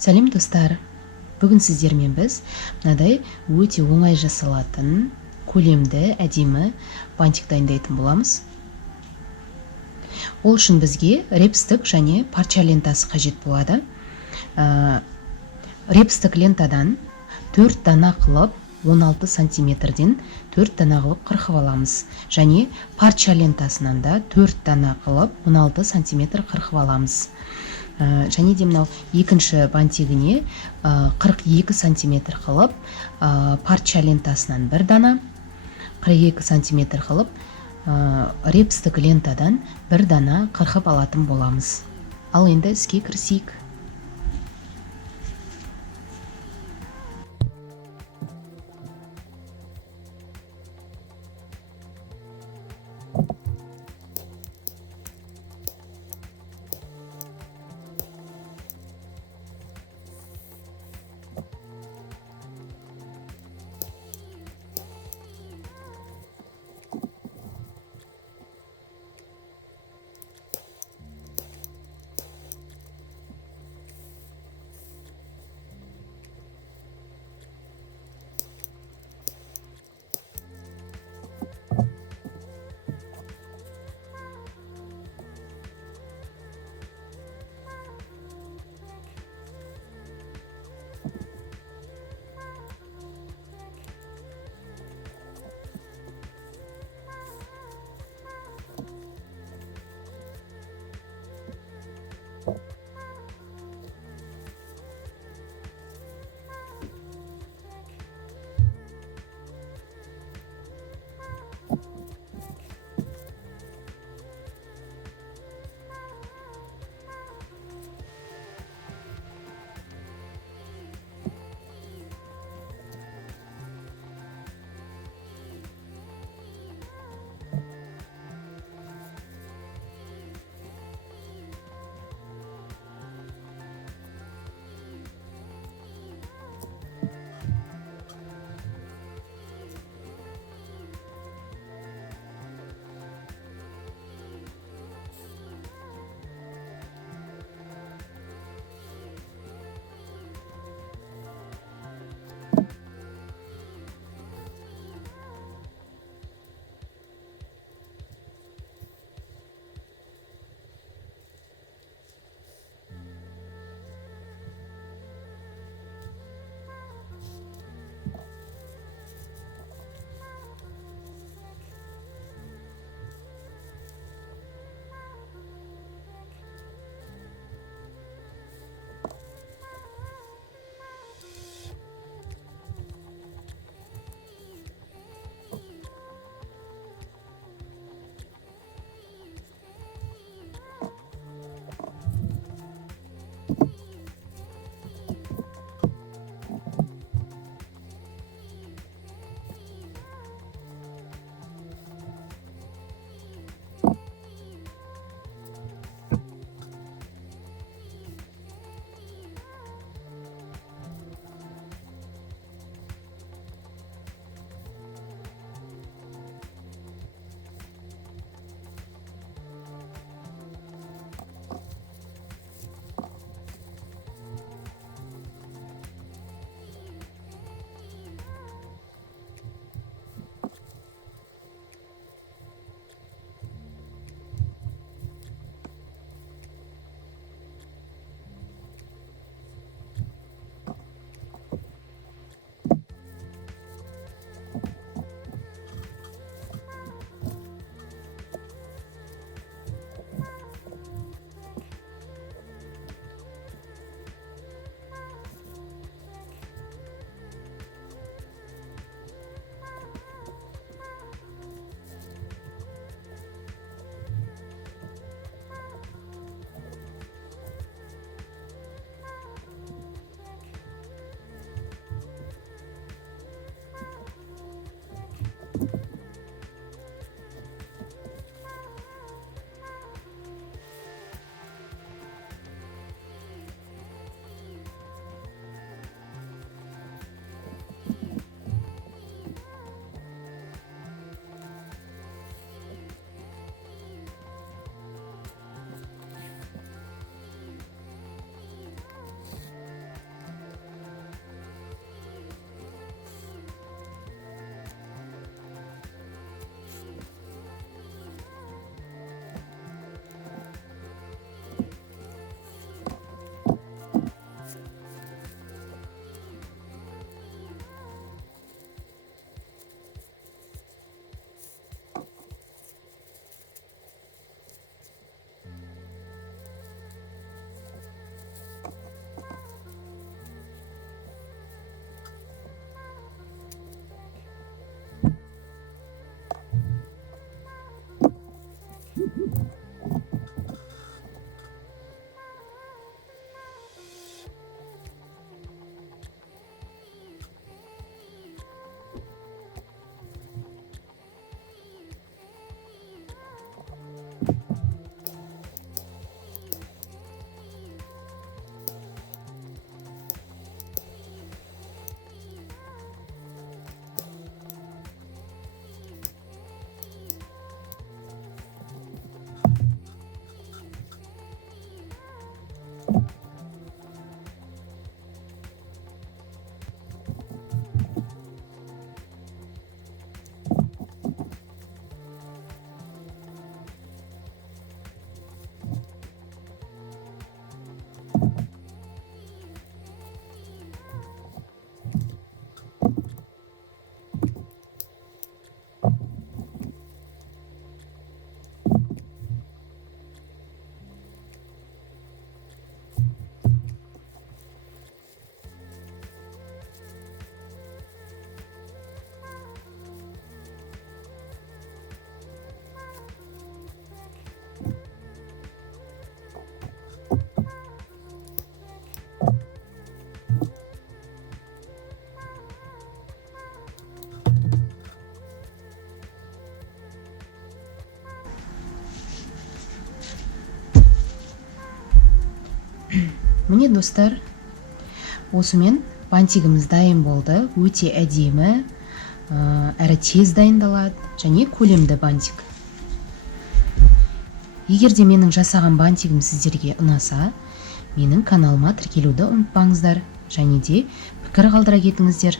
Сәлем достар. Бүгін сіздермен біз мынадай өте оңай жасалатын көлемді әдемі бантик дайындайтын боламыз. Ол үшін бізге репстік және парча лентасы қажет болады. Репстік лентадан 4 дана қылып 16 сантиметрден 4 дана қылып қырқып аламыз. Және парча лентасынан да 4 дана қылып 16 сантиметр қырқып аламыз. Және де мынау екінші бантигіне 42 сантиметр қылып парча лентасынан 1 дана, 42 сантиметр қылып репстік лентадан 1 дана қырқып алатын боламыз. Ал енді іске кірісейік. Міне достар, осымен бантигіміз дайын болды. Өте әдемі, әрі тез дайындалады және көлемді бантик. Егер де менің жасаған бантигім сіздерге ұнаса, менің каналыма тіркелуді ұмытпаңыздар және де пікір қалдыра кетіңіздер.